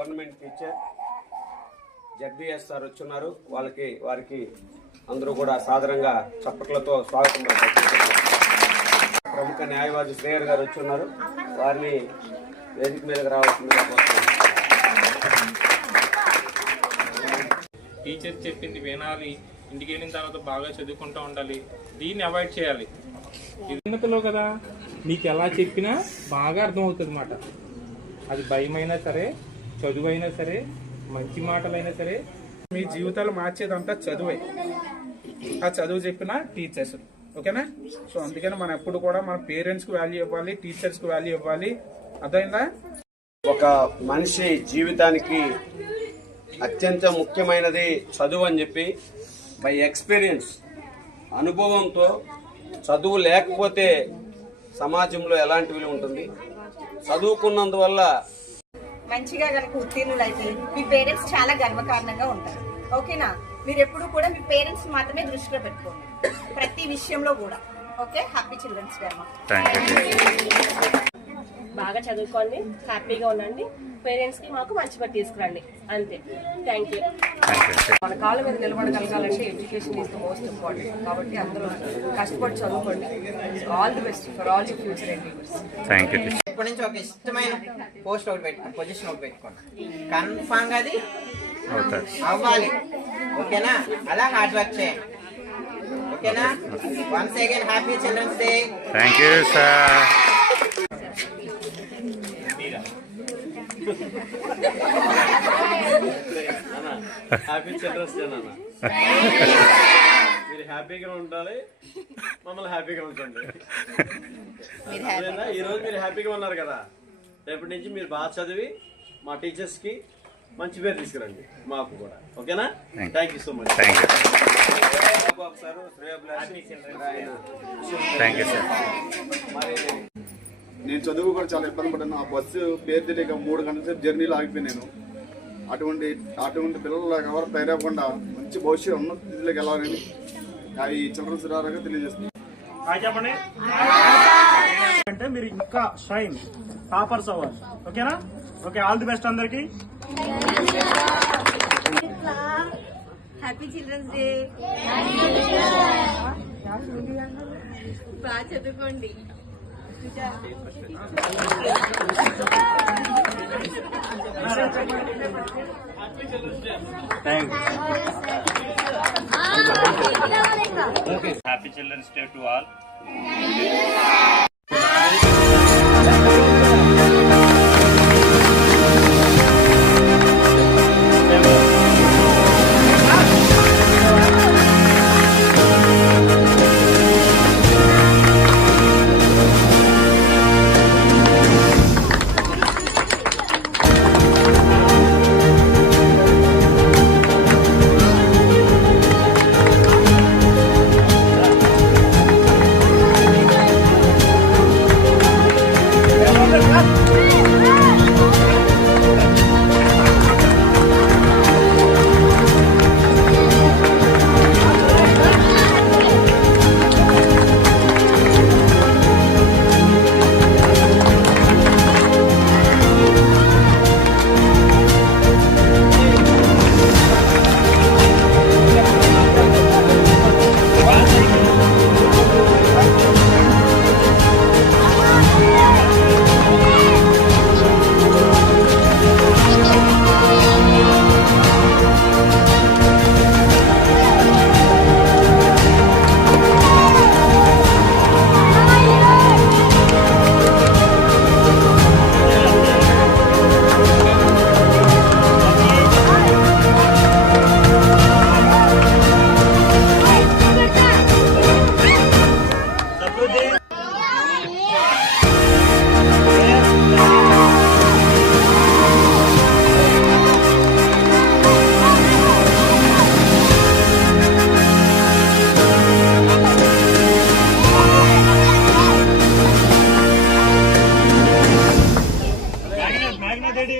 Government teacher జడ్బిఎస్ sir వచ్చున్నారు. వారికి అందరూ కూడా సాదరంగా చప్పట్లతో స్వాగతం పలుకుతున్నారు. ప్రముఖ న్యాయవాది శ్రేయర్ గారు వచ్చున్నారు. వారిని వేదిక మీదకి రావాల్సిందిగా కోరుతున్నాను. టీచర్ చెప్పింది వినాలి, ఇంటికి వెళ్ళిన తర్వాత బాగా చదువుకుంటూ ఉండాలి. దీన్ని అవాయిడ్ చేయాలి. చిన్నపిల్లో కదా, నీకు ఎలా చెప్పినా బాగా అర్థమవుతుంది అన్నమాట. అది భయమైనా సరే, చదువైనా సరే, మంచి మాటలైనా సరే, మీ జీవితాలు మార్చేదంతా చదువే. ఆ చదువు చెప్పిన టీచర్స్, ఓకేనా? సో అందుకని మనం ఎప్పుడు కూడా మన పేరెంట్స్కి వాల్యూ ఇవ్వాలి, టీచర్స్కి వాల్యూ ఇవ్వాలి. అర్థమైందా? ఒక మనిషి జీవితానికి అత్యంత ముఖ్యమైనది చదువు అని చెప్పి బై ఎక్స్పీరియన్స్, అనుభవంతో, చదువు లేకపోతే సమాజంలో ఎలాంటి విలువ ఉంటుంది, చదువుకున్నందువల్ల మంచిగా కనుక ఉత్తీర్ణులు అయితే మీ పేరెంట్స్ చాలా గర్వకారణంగా ఉంటారు. ఓకేనా? మీరు ఎప్పుడు కూడా మీ పేరెంట్స్ మాత్రమే దృష్టిలో పెట్టుకోండి ప్రతి విషయంలో కూడా. ఓకే, హ్యాపీ చిల్డ్రన్స్ డే అమ్మా. బాగా చదువుకోండి, హ్యాపీగా ఉండండి, పేరెంట్స్ కి మాకు మంచిగా తీసుకురండి. అంతే. Thank you. మన కాళ్ళ మీద నిలబడగలగాలంటే education is the most important. కాబట్టి అందరూ కష్టపడి చదువుకోండి. All the best for all the future endeavours. Thank you. ఇప్పటి నుంచి ఒక ఇష్టమైన పోస్ట్ ఒకటి పెట్టుకోండి, పొజిషన్ ఒకటి పెట్టుకోండి. కన్ఫామ్ గా అది అవ్వాలి. ఓకేనా? అలా హార్డ్ వర్క్ చేయండి. ఓకేనా? Once again happy children's day. Thank you sir. Happy children's day నాన్న. మీరు హ్యాపీగా ఉండాలి, మమ్మల్ని హ్యాపీగా ఉంచండి. ఈ రోజు మీరు హ్యాపీగా ఉన్నారు కదా, రేపటి నుంచి మీరు బాగా చదివి మా టీచర్స్ కి మంచి పేరు తీసుకురండి, మాకు కూడా. ఓకేనా? Thank you so much. Thank you sir. మరి నేను చదువు కూడా చాలా ఇబ్బంది పడ్డాను. ఆ బస్సు పేరు తెలియక 3 గంటల సేపు జర్నీలో ఆగిపోయాను. అటువంటి పిల్లలు ఎవరు తయారవ్వకుండా మంచి భవిష్యత్తు ఉన్న స్థితిలోకి వెళ్ళాలని ఈ చిల్డ్రన్స్ ద్వారా తెలియజేస్తుంది. చెప్పండి అంటే మీరు ఇంకా షైన్ టాపర్స్ అవ్వాలి. ఓకేనా? ఓకే, ఆల్ ది బెస్ట్ అందరికి. Happy children's day. బాగా చదువుకోండి. Happy children's day to all. Magna Daddy.